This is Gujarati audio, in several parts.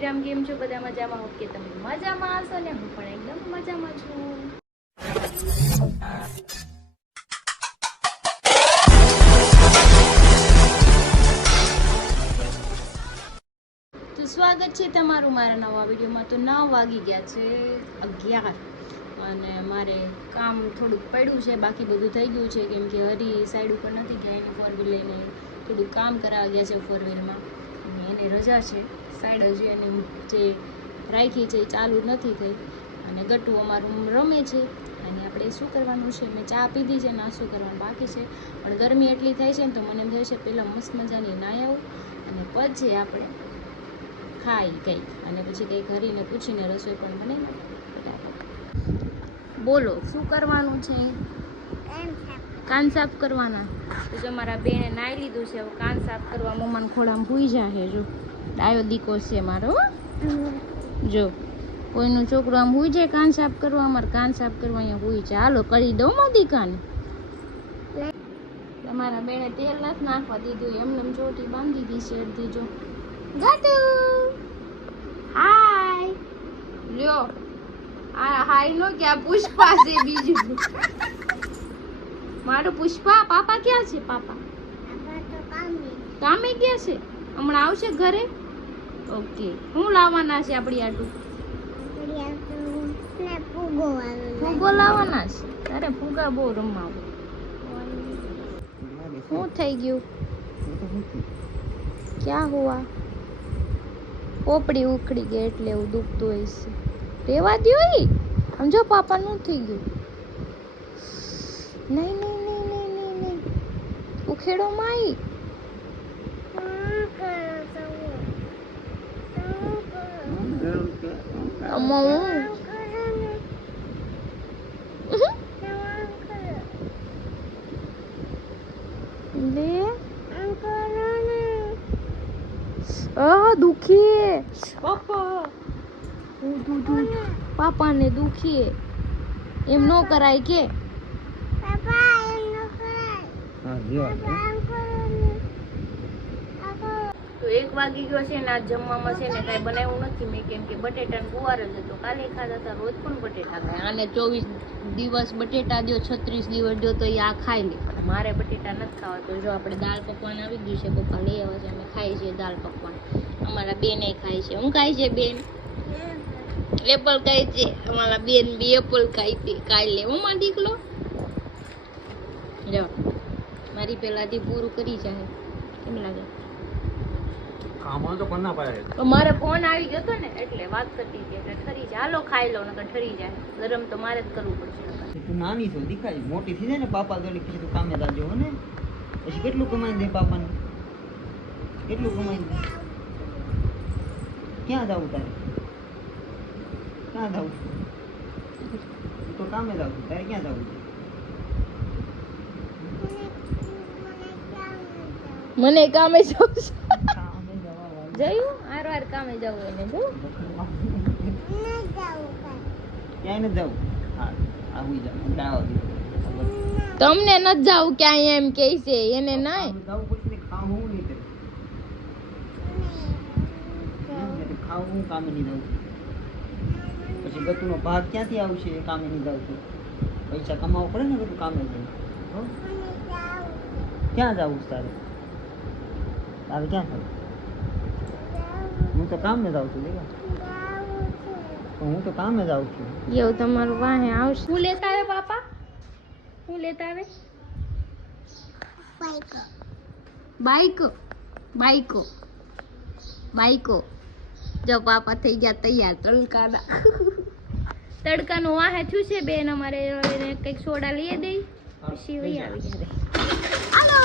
શ્રી રામ. કેમ છો બધા? મજામાં? ઓકે, તમે મજામાં હશો ને? હું પણ એકદમ મજામાં છું. તો સ્વાગત છે તમારું મારા નવા વિડીયોમાં. તો 9 વાગી ગયા છે 11 અને મારે કામ થોડુંક પડ્યું છે, બાકી બધું થઈ ગયું છે. કેમ કે હરી સાઈડ ઉપર નથી ગયા, એની 4 વ્હીલ લઈને થોડુંક કામ કરાવવા ગયા છે 4 વ્હીલમાં. અને એને રજા છે, સાઈડ હજી એની જે રાખી છે એ ચાલુ નથી થઈ. અને ગટ્ટુ અમારું રમે છે. અને આપણે શું કરવાનું છે, મેં ચા પીધી છે, નાસ્તો કરવાનું બાકી છે. પણ ગરમી એટલી થાય છે ને તો મને એમ થાય છે પહેલાં મસ્ત મજાની નાહી આવું અને પછી આપણે ખાઈ ગઈ અને પછી કંઈક હરીને પૂછીને રસોઈ પણ બને. બોલો શું કરવાનું છે? કાન સાફ કરવાના. તો જો મારા બેને નાહી લીધું છે, હવે કાન સાફ કરવા મમ્માને ખોળામાં ભૂઈ જાહે. જો ડાયો દીકો છે મારો. જો કોઈનું છોકરું આમ હુઈ જાય કાન સાફ કરવા, અમારે કાન સાફ કરવા અહીંયા હુઈ જાય. હાલો કરી દઉં માં દીકાને. તમારા બેને તેલ નથી નાખવા દીધું, એમને ચોટી બાંધી દીધી છે અડધી. જો ગટુ હાય લ્યો. આ હાય નો કે આ પુષ્પા છે બીજું. મારું પુષ્પા. પાપા ક્યાં છે? પાપા કામે ગયા છે, હમણાં આવશે ઘરે. ઓકે, શું લાવવાના છે આપણી આટું? ફુગ્ગો લાવવાના છે. અરે ફુગ્ગા બહુ રમાવું. શું થઈ ગયું? ક્યાં હુઆ? પોપડી ઉખડી ગઈ એટલે એવું દુખતું હોય છે. રેવા દ્યો. સમજો પાપાનું થઈ ગયું. નહીં નહીં નહીં નહીં નહીં નહીં, ઉખેડો માઈ. દુખીએ પાપા. પાપાને દુખીએ એમ નો કરાય કે. તો 1 વાગી ગયો છે ને આજ જમવામાં છે ને કાંઈ બનાવ્યું નથી મેં, કેમ કે બટેટા ગુવાર જ હતો. કાલે ખાધા હતા, રોજ પણ બટેટા ખાય. આને 24 દિવસ બટેટા દો, 36 દિવસ દો તો એ આ ખાઈ લે. પણ મારે બટેટા નથી ખાવા. તો જો આપણે દાળ પકવાન આવી ગયું છે, પપ્પા લઈ આવે છે, અમે ખાઈએ છીએ દાળ પકવાન. અમારા બેન ખાય છે. હું ખાય છે બેન? એપલ ખાય છે. અમારા બેન બી એપલ ખાય છે. ખાઈ લે હું માં દીકલો. જો મારી પેલાથી પૂરું કરી જાય. કેમ લાગે? મારે ફોન આવી ગયો હતો ને એટલે વાત કરતી હતી એટલે ઠરી જાય. હાલો ખાઈ લો નકર ઠરી જાય. ગરમ તો મારે જ કરવું પડશે. તું નાની છો, દેખાય મોટી થઈ જાય ને પાપા જોડે પછી તું કામે જાજો હો ને. પછી કેટલું કમાઈ દે પાપાને? કેટલું કમાઈ દે? ક્યાં જાવું તારે? ક્યાં જાવું? તું તો કામે જાવ છું, તારે ક્યાં જાવું? મને કામે જવું છે. જયું હાર કામે જવું એને જો. ક્યાંય નથી જાવું. હા આવું જાવ. તમને નથી જાવું ક્યાંય એમ કે છે એને નહીં. જાવું પડશે. ખાવું નહીં કરે. ખાવું કામે નહીં જાવું. પછી ગતુનો ભાગ ક્યાંથી આવશે? કામે નહીં જાવ તો પૈસા કમાવો પડે ને. બધું કામે જાય. ક્યાં જાવું તારે? તારે ક્યાં જાવું? હું તો કામે જાઉં છું. દેખા હું તો કામે જાઉં છું. એવું તમારું વાહે આવશે. હું લેતા આવે પાપા? હું લેતા આવે? બાઈકો બાઈકો બાઈકો. જો પાપા થઈ ગયા તૈયાર તડકાના. તડકાનું વાહે થયું છે બેન અમારે. કંઈક સોડા લઈ દઈ પછી વહી આવી જાય. હાલો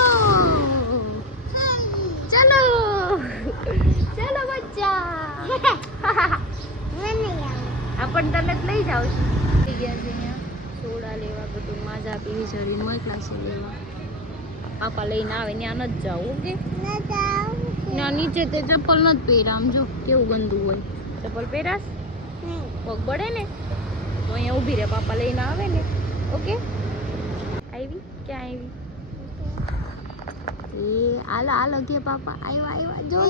ચલો ચલો બચ્ચા. આપણ તને જ લઈ જાવ છું. થઈ ગયા છે અહીંયા સોડા લેવા, બધું માજા પીવી ચડીને મોકલા છે લેવા. પાપા લઈને આવે ત્યાં નથી જાવું. ઓકે ત્યાં નીચે તે ચપ્પલ નથી પહેર્યા. આમ જો કેવું ગંદુ હોય. ચપ્પલ પહેરાસ પગ બળે ને તો અહીંયા ઊભી રહે. પાપા લઈને આવે ને. ઓકે આવી ક્યાં આવી? એ હાલો હાલો કે પાપા આવ્યા આવ્યા. જો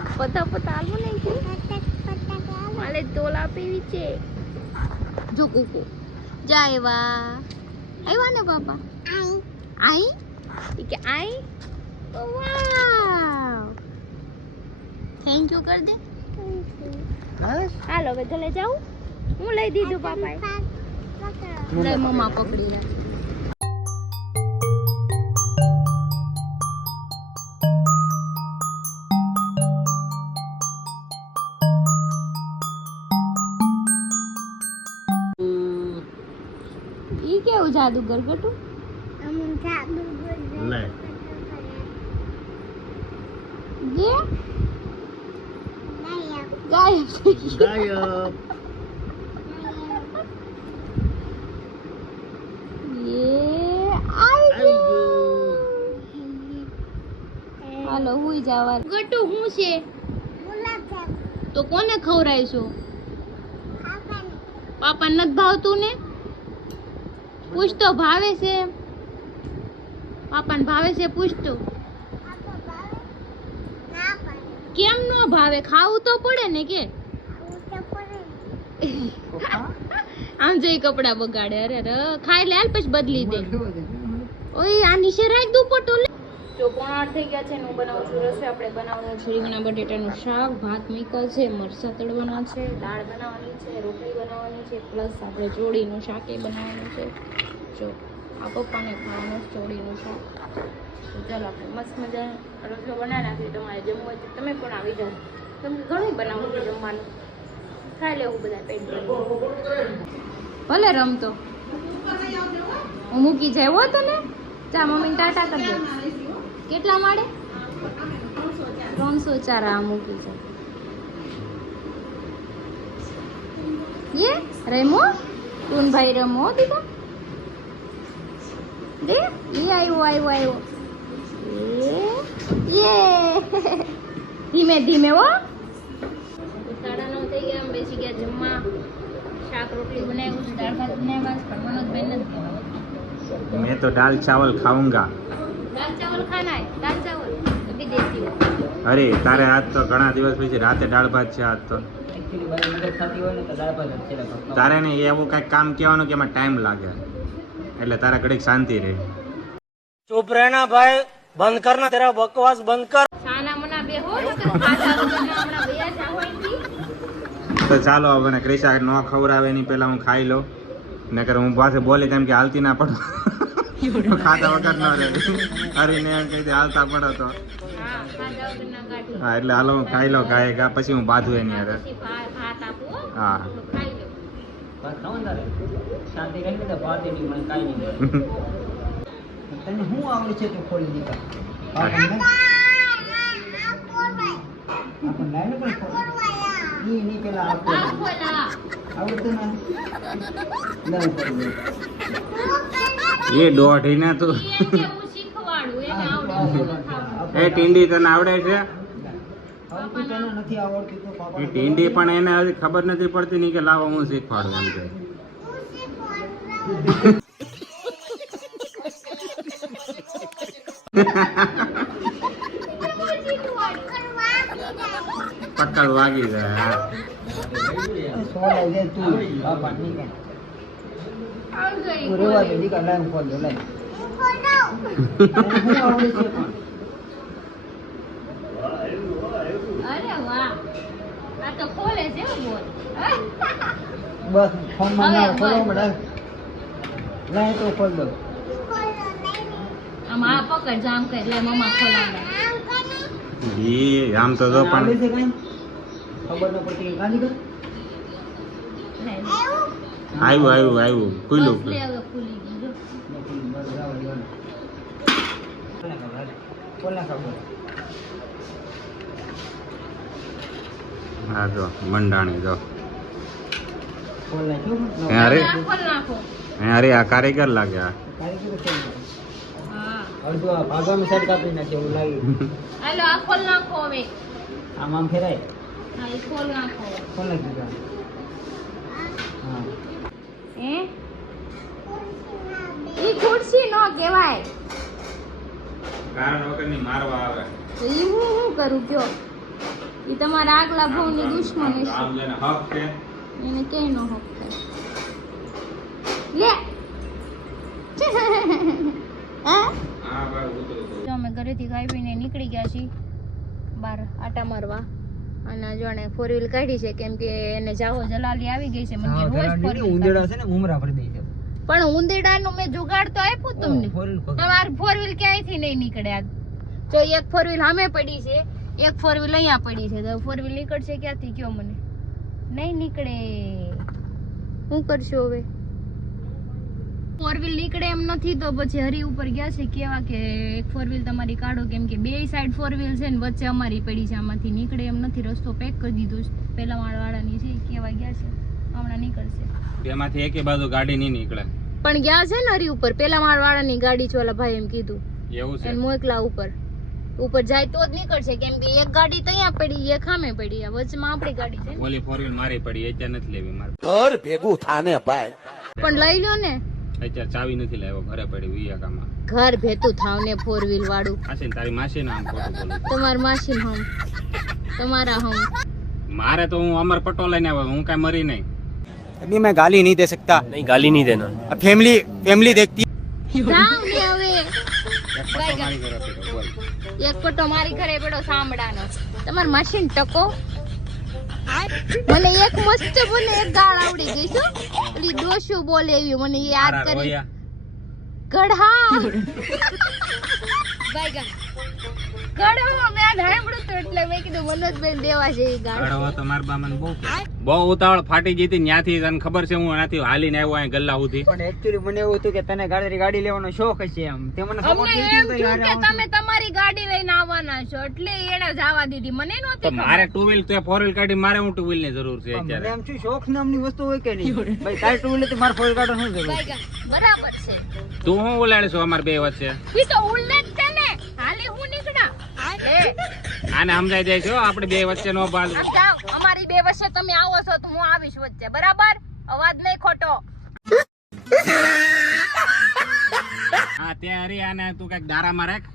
પતા આલવું નહીં કે મારે તોલા પીવી છે જો કુકુ જા આવ્યા ને પાપા આઈ કે આઈ વાવ થેન્ક યુ કર દે બસ હાલો હવે ગલે જાઉં હું લઈ દીધું પાપાએ લઈ મમ્મા પકડી લે ઈ કેવું જાદુગર ગટુ લે જે ગાયબ થઈ ગયું. ગાયબ યે આવી ગયું હાલો હુઈ જવા ગટુ હું છે તો કોને ખવરાઈશું પાપા નથી ભાવતું ને પૂછ તો ભાવે છે પાપાને ભાવે છે પૂછ તો કેમ નો ભાવે ખાવું તો પડે ને કે આમ જઈ કપડા બગાડે અરે ર ખાઈ લે હાલ પછી બદલી દે ઓય આ નીચે રાખ દુપટ્ટો લે જો 7:30 થઈ ગયા છે ને હું બનાવું છું રસોઈ આપણે બનાવવાનું છે રીંગણા બટેટાનું શાક ભાત મીકલ છે મરચાં તળવાના છે દાળ બનાવવાની છે રોટલી બનાવવાની છે પ્લસ આપણે ચોળીનું શાક એ બનાવવાનું છે જો આ પપ્પાને ખાવાનું છે ચોળીનું શાક તો ચાલો આપણે મસ્ત મજા રસોઈ બનાવી નાખીએ તમારે જમવું હોય તો તમે પણ આવી જાઓ તમને ઘણું બનાવવું છે જમવાનું ખાઈ લેવું બધા પેટ ભલે રમતો હું મૂકી જાય હો તને જા મમ્મીને ટાટા કરી દે કેટલા માળે 304 આ મૂકી છે ये रमो टून भाई रमो દીકા દે એ આવ્યો યે ધીમે ધીમે હો 9:30 થઈ ગયા અમે બેસી ગયા જમવા શાક રોટલી બનાવ્યું છે દાળ ભાત બનાવ્યા છે પણ મનોજભાઈ નથી બનાવ્યા मैं तो दाल चावल खाऊंगा दाल चावल खाना है दाल चावल अभी देती हूँ अरे तारे आज तो घણા દિવસ પછી રાતે દાળ ભાત છે આજ તો એકચ્યુઅલી મારી મદદ થતી હોય ને તો દાળ ભાત જ છે લગભગ. તારે ને એવું કઈક કામ કહેવાનું કે એમાં ટાઈમ લાગે એટલે તારે ઘડીક શાંતિ રહે चुप रहना भाई बंद करना तेरा बकवास बंद कर साना मना बे हो तो खाजा हमણાં ભૈયા જાવ અહીંથી તો ચાલો હવે મને ક્રિશા ન ખવડાવે એની પહેલા હું ખાઈ લઉં નકર હું પાસે બોલી તેમ કે હાલતી ના પડો ખાતા વખત ન રહે હરીને એમ કહી દે હાલતા પડો તો હા ખાજા વગરના કાઢી હા એટલે હાલો હું ખાઈ લઉં ગાય ગા પછી હું બાંધું એની હારે પછી ભાત આપો હા તો ખાઈ લો ભાત ખાવ ને તારે શાંતિ રહી તો ભાત એની મને કાંઈ નહીં મળે. તને શું આવડે છે તું ખોલી દીધા આપણને લાઈને પણ ખોલી ની પેલા આ આવડતું ખોલા આવડતું ને ના કરી એ દોઢી ને તું ઈ એમ કે હું શીખવાડું એને આવડે એ ટીંડી તને આવડે છે આવડતું તને નથી આવડતું તો પાપા એ ટીંડી પણ એને હજી ખબર નથી પડતી નહીં કે લાવો હું શીખવાડું એમ કે પકડ વાગી જાય હા. સોલાઈ દે તું બાપા નહીં કાંઈ આવજો ઈ તું રેવા દે દીકા લાઈન ખોલ દે લાઈન શું આવડે છે પણ અરે વાહ આ તો ખોલે છે હો બોલ બસ ફોનમાં ના હવે ખોલો બસ. મેડમ લાઈન તો ખોલ દો આમ આ પકડ જામ કર લે મમ્મા ખોલાવે ઈ આમ તો જો તને આવડે પણ છે કાંઈ ખબર ન પડતી કાંઈ કર આવ્યું ખુલ્લું બસ લે હવે ખુલી ગયું જો. નથી બસ રાવ દેવાનું ખોલ ના ખબર હા જો મંડાણી જો ખોલ નાખ્યું હે, અરે. આ ખોલ નાખો અરે આ કારીગર લાગ્યા કારીગર છે ને. હા અડધું આ ભાગવાનું સાઈડ કાપી નાખે એવું લાગ્યું હાલો આ ખોલ નાખો હવે આમ આમ ફેરાય હા એ ખોલ નાખો ખોલ નાખી દો હા હે ઈ ખુરશી નો કહેવાય કારણ વગરની મારવા આવે તો ઈ હું કરું કયો એ તમારા આગલા ભાવની દુશ્મની છે. આમ જેને હક છે એને ક્યાંય નો હક છે. લે હા આ ભાઈ ઉતરો તો. તો અમે ઘરેથી ખાઈ પીને નીકળી ગયા છીએ બહાર આટા મારવા અને જોણે ફોર વ્હીલ કાઢી છે કેમ કે એને જાહો જલાલી આવી ગઈ છે મને કે રોજ ફોર વ્હીલ ઉંદેડા છે ને ઉમરા ભરી દઈ છે પણ ઉંદેડાનું મેં જુગાડ તો આપ્યું તમને તમારી ફોર વ્હીલ ક્યાંયથી નહીં નીકળે આજ જો એક ફોર વ્હીલ સામે પડી છે એક ફોર વ્હીલ અહીંયા પડી છે તો ફોર વ્હીલ નીકળશે ક્યાંથી કયો મને નહીં નીકળે શું કરશો હવે ફોર વ્હીલ નીકળે એમ નથી તો પછી હરી ઉપર ગયા છે કેવા કે એક ફોર વ્હીલ તમારી કાઢો કેમ કે બે સાઈડ ફોર વ્હીલ છે ને વચ્ચે અમારી પડી છે આમાંથી નીકળે એમ નથી રસ્તો પેક કરી દીધો છે પેલા માળવાળાની છે ઈ કેવા ગયા છે હમણાં નીકળશે બેમાંથી એકે બાજુ ગાડી નહીં નીકળે પણ ગયા છે ને હરી ઉપર પેલા માળવાળાની ગાડી છે ઓલા ભાઈ એમ કીધું એવું છે અને મોકલા ઉપર જાય તો જ નીકળશે કેમ કે એક ગાડી તો અહીંયા પડી એક સામે પડી આ વચમાં આપણી ગાડી છે ને. ઓલી ફોર વ્હીલ મારી પડી અત્યારે નથી લેવી મારે ઘર ભેગું થાને ભાઈ પણ લઈ લો ને અત્યારે ચાવી નથી લાવ્યો ઘરે પડી વિયાકામાં ઘર ભેતું થાવ ને ફોર વ્હીલ વાળું આશે ને તારી માસી નામ ખોટું બોલું તમારા માસી હમ તમારા હમ મારે તો હું અમર પટો લઈને આવ્યો હું કાંઈ મરી નહીં अभी मैं गाली नहीं दे सकता નહીં ગાલી નહીં દેના फैमिली देखती જાવ ને હવે એક પટ્ટો મારી ઘરે પડ્યો બોલ એક પટ્ટો મારી ઘરે પડ્યો સાંભળાનો તમારી માસી ને ટકો મને એક મસ્ત બોલે એક ગાળ આવડી ગઈ છે ઓલી ડોશું બોલે એવી મને યાદ તારા કરી રોયા. ગઢા ગઢા મેં સાંભળ્યું તો એટલે મેં કીધું મનોજબેન દેવા છે એ ગાળ ગળો તો મારા બામાને બહુ ઉતાવળ ફાટી જતી ત્યાંથી તને ખબર છે હું એનાથી હાલીને આવ્યો અહીં ગલ્લા સુધી પણ એકચ્યુઅલી મને એવું હતું કે તને ગાડી લેવાનો શોખ હશે એમ તે મને અમને એમ થયું કે તમે તમારી ગાડી લઈને આવવાના છો એટલે એને જવા દીધી મને તો નહોતી મારે ટુ વ્હીલ તો ફોર વ્હીલ કાઢી મારે હું ટુ વ્હીલ ની જરૂર છે મને અત્યારે એમ છું શોખ નામની વસ્તુ હોય કે નહીં ભાઈ તારી ટુ વ્હીલર મારે ફોર ગાડો શું જરૂર છે? બરાબર છે તું હું ઉલાડીશું અમારે બે વચ્ચે ઈ તો ઉલ્લે જ છે ને હાલે હું નીકળા આને સમજાઈ જાય છે હો, આપણે બે વચ્ચે નો બાલ જાઓ અમારી બે વચ્ચે તમે આવો છો તો હું આવીશ વચ્ચે બરાબર અવાજ નહીં ખોટો હા ત્યાં હરી આને તું કઈક દારામાં રાખ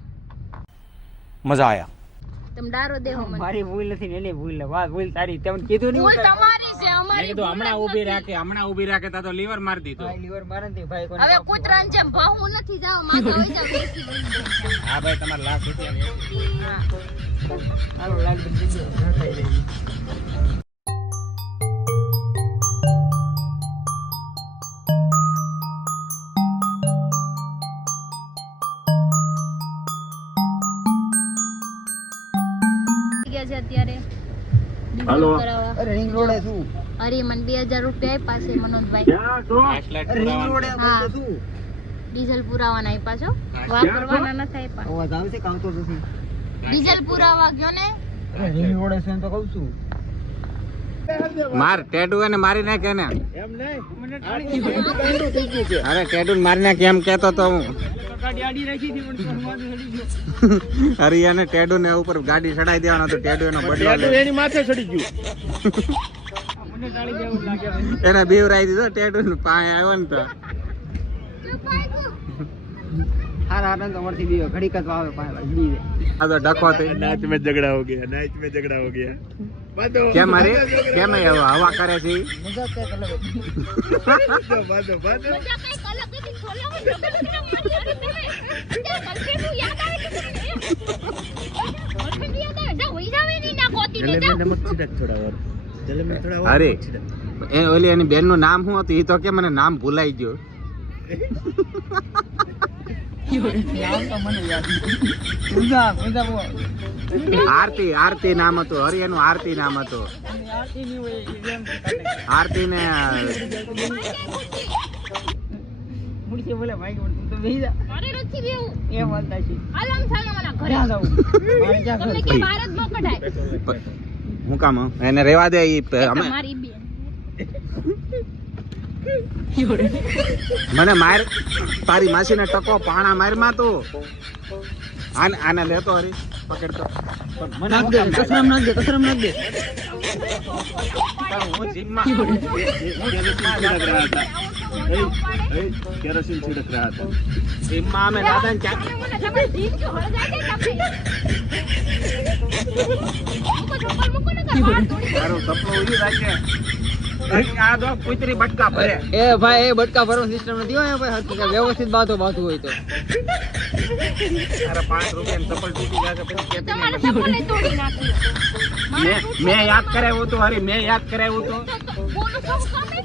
મજા આયા તમે ડારો દેહો મને મારી ભૂલ નથી ને એની ભૂલ છે. વાહ ભૂલ તારી તમને કીધું નહીં ભૂલ તમારી છે મેં અમારી કીધું હમણાં ઊભી રાખે તા તો લીવર મારી દીધો ભાઈ લીવર મારે ને ભાઈ કોને હવે કૂતરાને જેમ ભાવું નથી જાવ માથા હોય જાવ બેસી બની હા ભાઈ તમારે લાખ રૂપિયા હાલો લાગ દીધો ન થઈ રહી ગયા છે અત્યારે હાલો. કરાવવા અરે રિંગ રોડે શું અરે મને 2000 રૂપિયા આપ્યા છે મનોજભાઈ ફ્લેશલાઇટ અરે રિંગ રોડે હા. બોલતો શું ડીઝલ પુરાવાના આપ્યા છો વાપરવાના નથી આપ્યા અવાજ આવે છે કામ તો નથી ડીઝલ પુરાવા ગયો ને અરે રિંગ રોડે છે એમ તો કહું છું માર ટેટુ એને મારી નાખે ને એમ નહીં મને ટાળી થઈ ગયું છે અરે ટેટુ મારી નાખે એમ કેતો તો હું ગાડી આડી રાખી હતી પણ તો માથે ચડી ગયો હરિયાને ટેડુ ને ઉપર ગાડી ચડાઈ દેવાનો તો ટેડુ એનો બદલો લે. એની માથે ચડી ગયું મને ટાળી દેવું લાગે ભાઈ એને બીવરાઈ દીધો ટેડુ ને પાય આવ્યો ને તો હારા હારા તો અમારથી બીજો ઘડીક જ આવે પાય બી દે આ તો ડખો થઈ नाच में झगड़ा हो गया કેમ મારી કેમ એ હવા કરે છે ઈ? મજાક કે કલર बादो बादो મજા કઈ અલગ હતી છોલો યાદ આવે કે યાદ આવે જા હોઈ જાવે ની ના કોતી ને જા नमक छिड़क थोड़ा और जल में थोड़ा और અરે नमक छिड़क એ ઓલી એની બેન નું નામ શું હતું એ તો કે મને નામ ભૂલાઈ ગયું નામ તો મને યાદ મજા બોલ આરતી નામ હતું હરિયાનું આરતી નામ હતું આરતી ની હોય એમ આરતી ને મુડી બોલે ભાઈ તું તો બેહી જા અરે નથી બેવું એ બોલતા છે આલમ સાલમ ના ઘરે ક્યાં જાવું મારે ક્યાં તમને ઘર કે ભારત માં કઢાય હું કામ એને રેવા દે ઈ અમે મારી બેન મને માર તારી માસી ને ટકો પાણા મારમાં તો આને લેતો હરી પકડતો નાખ દે કસરમ નાખ દે હું જીમમાં केरोसिन छिड़क रहा था જીમમાં અમે દાદા ને ચા મને તમે જીત જો હળ જાય કે તમે મૂકો ચપ્પલ મૂકો તારું સપનું ઉડી જાય છે આ તો કુતરી બટકા ભરે એ ભાઈ એ બટકા ભરવાનો સિસ્ટમ નથી હોય ભાઈ હરખી કે વ્યવસ્થિત બાતો હોય તો તારા 5 રૂપિયાની ચપ્પલ તૂટી જાય પછી કેતી તમારે ચપ્પલે તોડી નાખી મેં યાદ કરાવ્યું હતું હરી મેં યાદ કરાવ્યું હતું બોલું શું તમે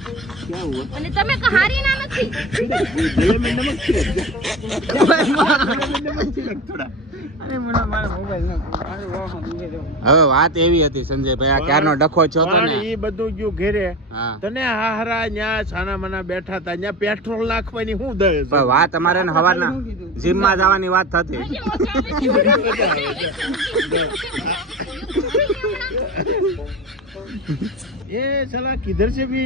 क्या हुआ અને તમે કહારી ના નથી गले में नमक छिड़क थोड़ा અરે મને મારા મોબાઈલ ન અરે વાહ દુખે જો હવે વાત એવી હતી સંજયભાઈ આ ક્યારનો ડખો છો તો ને ઈ બધું ગયું ઘેરે હા તને હાહરા ન્યા સાના મના બેઠા તા ન્યા પેટ્રોલ નાખવાની હું દે પણ વાત અમારે ને હવારના જીમ માં જવાની વાત થતી એ સાલા કિધર से भी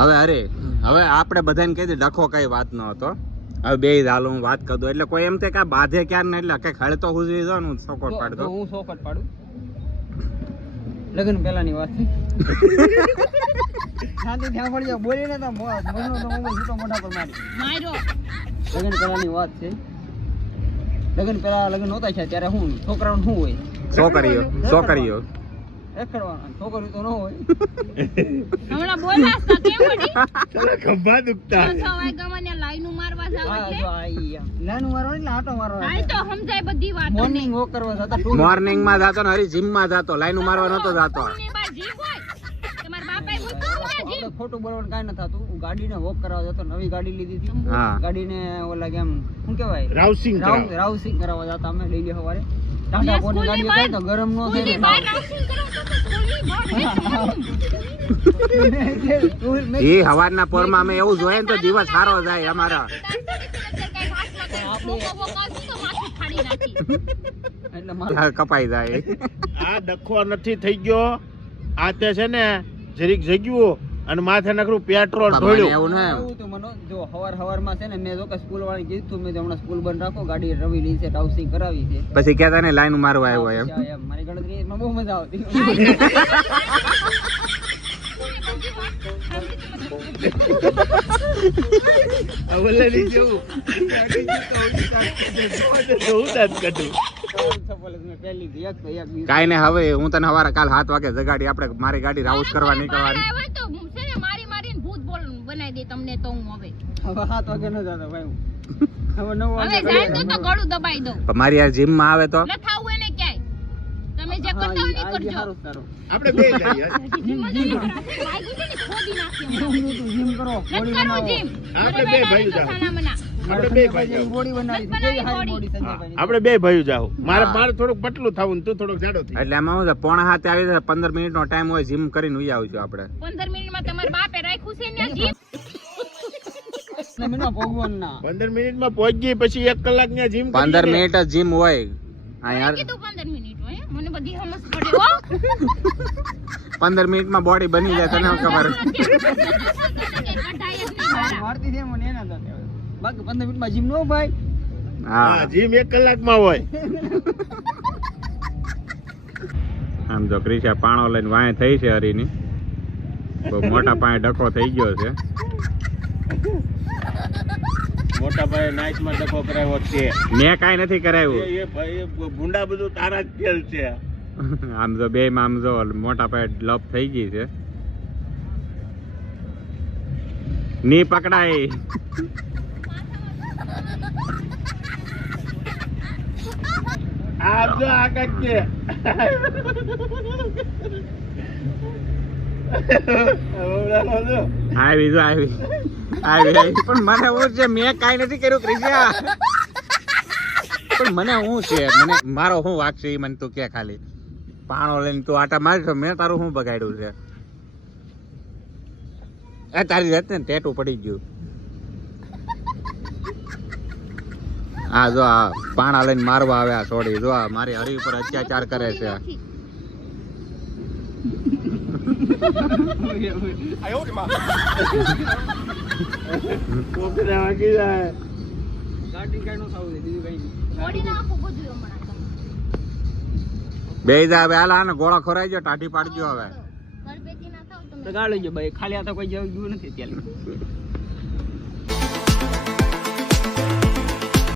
હવે અરે હવે આપણે બધાને કહી દે ડખો કઈ વાત નો હતો હવે બે હાલો હું વાત કરી દઉં એટલે કોઈ એમ કે કાંઈ બાધે ક્યાં ને એટલે કઈ ખડતો હુજી જાવ ને સપોર્ટ પાડ દો હું સોકટ પાડું લગન પહેલાની વાત છે શાંતિ ધ્યાન પડી જાવ બોલી ને તો મનો તો મોબાઈલ છૂટો મોઢા પર મારી માર્યો લગન પહેલાની વાત છે લગન પહેલા લગન નહોતા છે ત્યારે હું છોકરાનું શું હોય છોકરીઓ રખડવાના છોકરી તો ન હોય હમણાં બોલ્યા હતા કેમ વળી સાલા ખંભા દુખતા 6 વાગ્યામાં ને લાઈનો મારવા જાવ હા એટલે જો આઈ નાનું મારવા એટલે આટો મારવા હાલ તો સમજાય બધી વાત મોર્નિંગ વોક કરવા જતા મોર્નિંગ માં જાતો ને હરી જીમ માં જાતો લાઈન મારવા નતો જાતો ની બાર જીવ હોય તમારા બાપાએ મૂક્યું ને જીવ આપણે ખોટું બોલવાનું કાંઈ ન થતું હું ગાડીને વોક કરાવવા જતો નવી ગાડી લીધી હતી હા ગાડીને ઓલા કેમ શું કહેવાય રાઉસિંગ રાઉસિંગ કરાવવા જતા અમે ડેલી સવારે ટાટા પોની ગાડી હોય તો ગરમ ન થાય સ્કૂલની બહાર રાઉસિંગ કરો તો સ્કૂલની બહાર એ હવારના પોરમાં અમે એવું જોઈએ ને તો દિવસ સારો જાય અમારા એટલે મારે કપાઈ જાય આ ડખો નથી થઈ ગયો આ તે છે ને જરીક જગ્યું અને માથે નકરું પેટ્રોલ મને ઢોળ્યું એવું ને એવું તો મનો જો હવારમાં છે ને મેં જો કે સ્કૂલ વાળી કીધું મેં હમણાં સ્કૂલ બંધ રાખો ગાડી રવિ લી છે રાઉસિંગ કરાવી છે પછી કહેતા ને લાઈન મારવા આવ્યો એમ એમ મારી ગણતરીમાં બહુ મજા આવતી અવલેની જેવું જોઉં દાંત કાઢું પહેલી થી એક તો એક બીજું કાઈ ને હવે હું તને હવારે કાલ 7 વાગે જગાડી આપણે મારી ગાડી રાઉસ કરવા નીકળવાની તો છે ને મારી મારીને ભૂત બોલ બનાવી દે તમને તો હું હવે 7 વાગે ન જતો ભાઈ હું. હવે 9 હવે વાગે જાય તો ગળું દબાઈ દઉં પણ મારી યાર જીમ માં આવે તો ન થાવું એને ક્યાંય તમે જે કરતા હોય ને ઈ કરજો સારું સારું આપણે બે જઈએ જીમ માં જઈને વાગ્યું છે ને ખોદી નાખી હમણાં. જીમ કરો નથી કરવું જીમ આપણે બે ભાઈ જાઓ. આપણે બે ભાઈ જાઓ. બોડી બનાવી છે કેવી હારી બોડી સંજયભાઈ આપણે બે ભાઈઓ જાઓ મારે થોડુંક પતલું થવું ને તું થોડોક જાડો થઈ એટલે એમાં શું છે 6:30 આવી જાય 15 મિનિટ નો ટાઈમ હોય જીમ કરીને ઉઈ આવશું આપણે 15 મિનિટમાં તમારા બાપે રાખ્યું છે ને જીમ ને મેનો ભગવાન ના 15 મિનિટમાં પહોંચ ગઈ પછી 1 કલાક ત્યાં જીમ 15 મિનિટ જ જીમ હોય હા યાર કીધું 15 મિનિટ હોય મને બધી સમજ પડે હો 15 મિનિટમાં બોડી બની જાય તને ખબર કઢાઈ જ નહીં મારા. મારતી છે મને એના તો બાકી 15 મિનિટમાં જીમ નો ભાઈ હા જીમ 1 કલાકમાં હોય આમ જો ક્રિશા પાણો લઈને વાય થઈ છે હરીની બહુ મોટા પાયે ડખો થઈ ગયો છે મોટા ભાઈ નાઈટ માં ડખો કરાવ્યો છે મેં કાંઈ નથી કરાવ્યું એ ભાઈ ભૂંડા બધું તારા જ ખેલ છે આમ જો બે માં આમ જો મોટા પાયે લપ થઈ ગઈ છે ની પકડાય આ જો આ કાંઈક છે આવી જો આવી પણ મને હું છે મેં કાંઈ નથી કર્યું ક્રિશા પણ મને શું છે મને મારો શું વાક છે એ મને તું કે ખાલી પાણો લઈને તું આટા મારી છો મેં તારું શું બગાડ્યું છે એ તારી જાત ને ટેટું પડી ગયું આ જો આ પાણા લઈને મારવા આવે આ છોડી જો આ મારી હરી ઉપર અત્યાચાર કરે છે કોકરા વાગી જાય ગાડી કાઈ નો થાવું દે બીજું કઈ નહીં બોડીને આખું બધું હમણાં તમે. બે જા હવે હાલ આને ગોળા ખોરાઈ ગયો ટાઢી પાડજો હવે ગળપેટી ના થાવ તમે. તો ગાડી જો ભાઈ ખાલી આ તો કોઈ જવું નથી અત્યારે